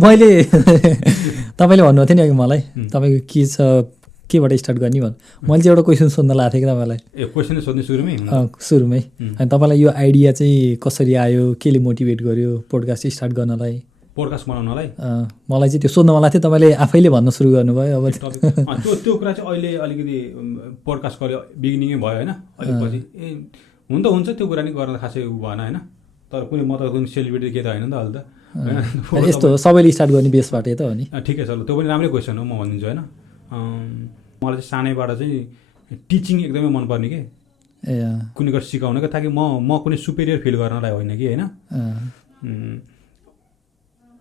मैले तपाईँले भन्नुभएको थियो नि अघि मलाई तपाईँको के छ केबाट स्टार्ट गर्ने भन्नु मैले चाहिँ एउटा क्वेसन सोध्न लागेको थिएँ कि तपाईँलाई क्वेसन सोध्ने सुरुमै अनि तपाईँलाई यो आइडिया चाहिँ कसरी आयो केले मोटिभेट गर्यो पोडकास्ट स्टार्ट गर्नलाई पोडकास्ट बनाउनलाई मलाई चाहिँ त्यो सोध्न मन लाग्थ्यो तपाईँले आफैले भन्न सुरु गर्नुभयो अब त्यो कुरा चाहिँ अहिले अलिकति पोडकास्टको बिगिनिङै भयो होइन अलिक पछि हुन्छ त्यो कुरा नि गर्न खासै भएन होइन तर कुनै म त कुनै सेलिब्रिटी के त होइन नि त अहिले त होइन यस्तो सबैले स्टार्ट गर्ने बेसबाटै त हो नि ठिकै छ ल त्यो पनि राम्रै क्वेसन हो म भनिदिन्छु होइन मलाई चाहिँ सानैबाट चाहिँ टिचिङ एकदमै मनपर्ने कि कुनै कुरा सिकाउनको ताकि म कुनै सुपेरियर फिल गर्नलाई होइन कि होइन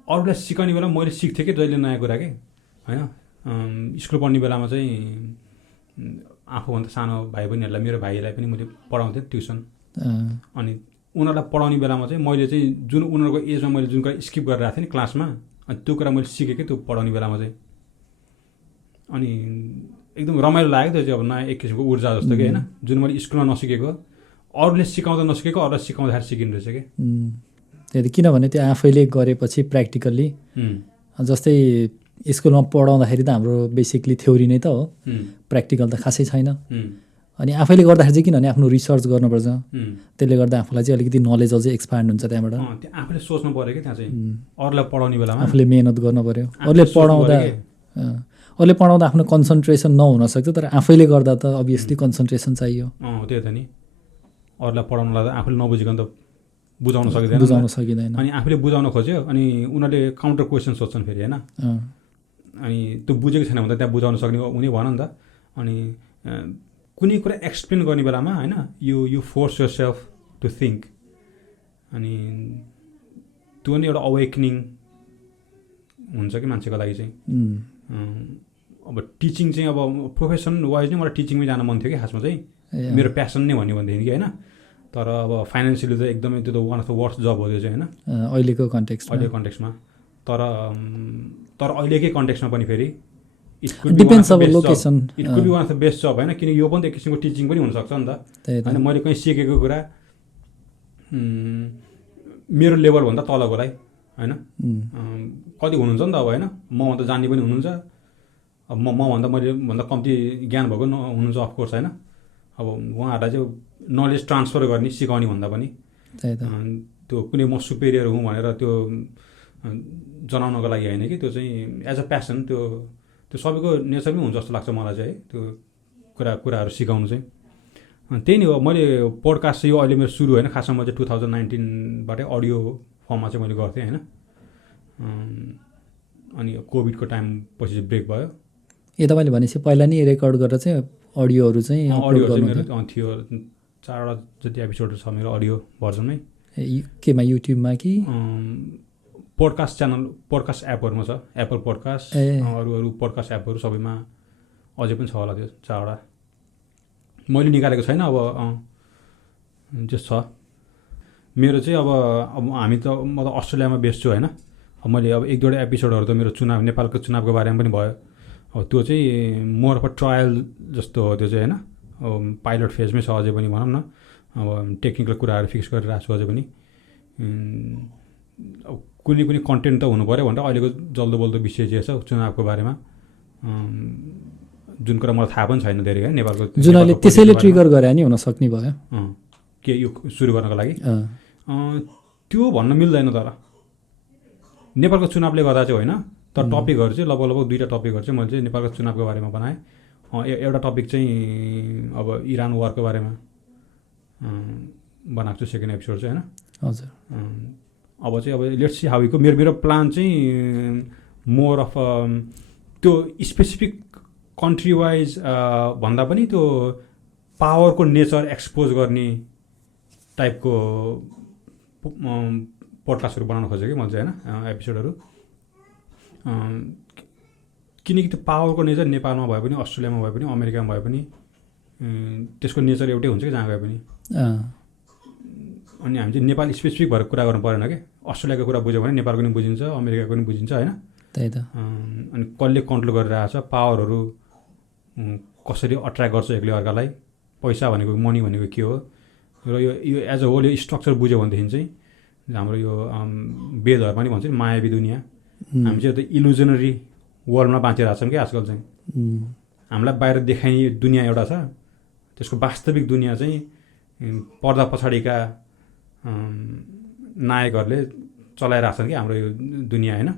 अरूलाई सिकाउने बेला मैले सिक्थेँ कि जहिले नयाँ कुरा के होइन स्कुल पढ्ने बेलामा चाहिँ आफूभन्दा सानो भाइ बहिनीहरूलाई मेरो भाइलाई पनि मैले पढाउँथेँ ट्युसन अनि उनीहरूलाई पढाउने बेलामा चाहिँ मैले चाहिँ जुन उनीहरूको एजमा मैले जुन कुरा स्किप गरेर आएको थिएँ नि क्लासमा अनि त्यो कुरा मैले सिकेँ कि त्यो पढाउने बेलामा चाहिँ अनि एकदम रमाइलो लाग्यो त्यो चाहिँ अब नयाँ एक किसिमको ऊर्जा जस्तो कि होइन जुन मैले स्कुलमा नसिकेको अरूले सिकाउँदा नसिकेको अरूलाई सिकाउँदाखेरि सिकिने रहेछ कि त्यही किनभने त्यो आफैले गरेपछि प्र्याक्टिकल्ली जस्तै स्कुलमा पढाउँदाखेरि त हाम्रो बेसिकली थ्योरी नै त हो प्र्याक्टिकल त खासै छैन अनि आफैले गर्दाखेरि चाहिँ किनभने आफ्नो रिसर्च गर्नुपर्छ त्यसले गर्दा आफूलाई चाहिँ अलिकति नलेज अझै एक्सपान्ड हुन्छ त्यहाँबाट आफूले सोच्नु पऱ्यो कि त्यहाँ चाहिँ अरूलाई पढाउने बेलामा आफूले मेहनत गर्नु पऱ्यो अरूले पढाउँदा आफ्नो कन्सन्ट्रेसन नहुनसक्छ तर आफैले गर्दा त अभियसली कन्सन्ट्रेसन चाहियो त्यही त नि अरूलाई पढाउनुलाई त आफूले नबुझिकन त बुझाउन सकिँदैन अनि आफूले बुझाउन खोज्यो अनि उनीहरूले काउन्टर क्वेसन सोध्छन् फेरि होइन अनि त्यो बुझेको छैन भने त त्यहाँ बुझाउन सक्ने उनी भन नि त अनि कुनै कुरा एक्सप्लेन गर्ने बेलामा होइन you force yourself to think अनि त्यो पनि एउटा अवेकनिङ हुन्छ कि मान्छेको लागि चाहिँ अब टिचिङ चाहिँ अब प्रोफेसन वाइज नै मलाई टिचिङमै जान मन थियो कि खासमा चाहिँ मेरो प्यासन नै भन्यो भनेदेखि कि होइन तर अब फाइनेन्सियली त एकदमै त्यो त वान अफ द वर्स्ट जब हो त्यो चाहिँ होइन अहिलेको कन्टेक्स्टमा तर अहिलेकै कन्टेक्स्टमा पनि फेरि it could be one of the best जब होइन किनकि यो पनि त एक किसिमको टिचिङ पनि हुनसक्छ नि त होइन मैले कहीँ सिकेको कुरा मेरो लेभलभन्दा तलकोलाई होइन कति हुनुहुन्छ नि त अब होइन मभन्दा जान्ने पनि हुनुहुन्छ अब मभन्दा मैले भन्दा कम्ती ज्ञान भएको हुनुहुन्छ अफकोर्स होइन अब उहाँहरूलाई चाहिँ नलेज ट्रान्सफर गर्ने सिकाउने भन्दा पनि त्यो कुनै म सुपेरियर हुँ भनेर त्यो जनाउनको लागि होइन कि त्यो चाहिँ एज अ प्यासन त्यो सबैको नेचरमै हुन्छ जस्तो लाग्छ मलाई चाहिँ है त्यो कुराहरू सिकाउनु चाहिँ त्यही नै हो मैले पोडकास्ट चाहिँ यो अहिले मेरो सुरु होइन खासमा म चाहिँ 2019बाटै अडियो फर्ममा चाहिँ मैले गर्थेँ होइन अनि कोभिडको टाइम पछि चाहिँ ब्रेक भयो तपाईँले भनेपछि पहिला नि रेकर्ड गरेर चाहिँ अडियोहरू चाहिँ मेरो थियो 4वटा जति एपिसोडहरू छ मेरो अडियो भर्जनमै केमा युट्युबमा कि पोडकास्ट च्यानल पोडकास्ट एपहरूमा छ एप्पल पोडकास्ट अरू पोडकास्ट एपहरू सबैमा अझै पनि छ होला त्यो 4वटा मैले निकालेको छैन अब जस छ मेरो चाहिँ अब हामी त म त अस्ट्रेलियामा बेस्छु होइन अब मैले अब 1-2वटा एपिसोडहरू त मेरो नेपालको चुनावको बारेमा पनि भयो अब त्यो चाहिँ मोर अफ अ ट्रायल जस्तो हो त्यो चाहिँ होइन अब पाइलट फेजमै छ अझै पनि भनौँ न अब टेक्निकल कुराहरू फिक्स गरिरहेको छु अझै पनि अब कुनै कन्टेन्ट त हुनु पऱ्यो भनेर अहिलेको जल्दो बल्दो विषय जे छ चुनावको बारेमा जुन कुरा मलाई थाहा पनि छैन धेरै है नेपालको जुन अहिले त्यसैले ट्रिगर गरे नि हुन सक्ने भयो के यो सुरु गर्नको लागि त्यो भन्न मिल्दैन तर नेपालको चुनावले गर्दा चाहिँ होइन तर टपिकहरू चाहिँ लगभग 2टा टपिकहरू चाहिँ मैले चाहिँ नेपालको चुनावको बारेमा बनाएँ एउटा टपिक चाहिँ अब इरान वारको बारेमा बनाएको छु सेकेन्ड एपिसोड चाहिँ होइन हजुर अब चाहिँ अब लेट्स सी हाउ इको मेरो प्लान चाहिँ मोर अफ त्यो स्पेसिफिक कन्ट्री वाइज भन्दा पनि त्यो पावरको नेचर एक्सपोज गर्ने टाइपको पोडकास्टहरू बनाउन खोजेँ कि मैले चाहिँ होइन एपिसोडहरू किनकि त्यो पावरको नेचर नेपालमा भए पनि अस्ट्रेलियामा भए पनि अमेरिकामा भए पनि त्यसको नेचर एउटै हुन्छ कि जहाँ गए पनि अनि हामी चाहिँ नेपाल स्पेसिफिक भएर कुरा गर्नु परेन कि अस्ट्रेलियाको कुरा बुझ्यो भने नेपालको पनि बुझिन्छ अमेरिकाको पनि बुझिन्छ होइन त्यही त अनि कसले कन्ट्रोल गरिरहेको छ पावरहरू कसरी अट्र्याक्ट गर्छ एक्लै अर्कालाई पैसा भनेको मनी भनेको के हो र यो एज अ होल यो स्ट्रक्चर बुझ्यो भनेदेखि चाहिँ हाम्रो यो वेदहरूमा नि भन्छ नि मायावी दुनियाँ हामी चाहिँ त्यो इल्युजनरी वर्ल्डमा बाँचिरहेको छौँ कि आजकल चाहिँ। हामीलाई बाहिर देखाइने दुनियाँ एउटा छ, त्यसको वास्तविक दुनियाँ चाहिँ पर्दा पछाडिका नायकहरूले चलाइरहेछन् कि हाम्रो यो दुनियाँ होइन।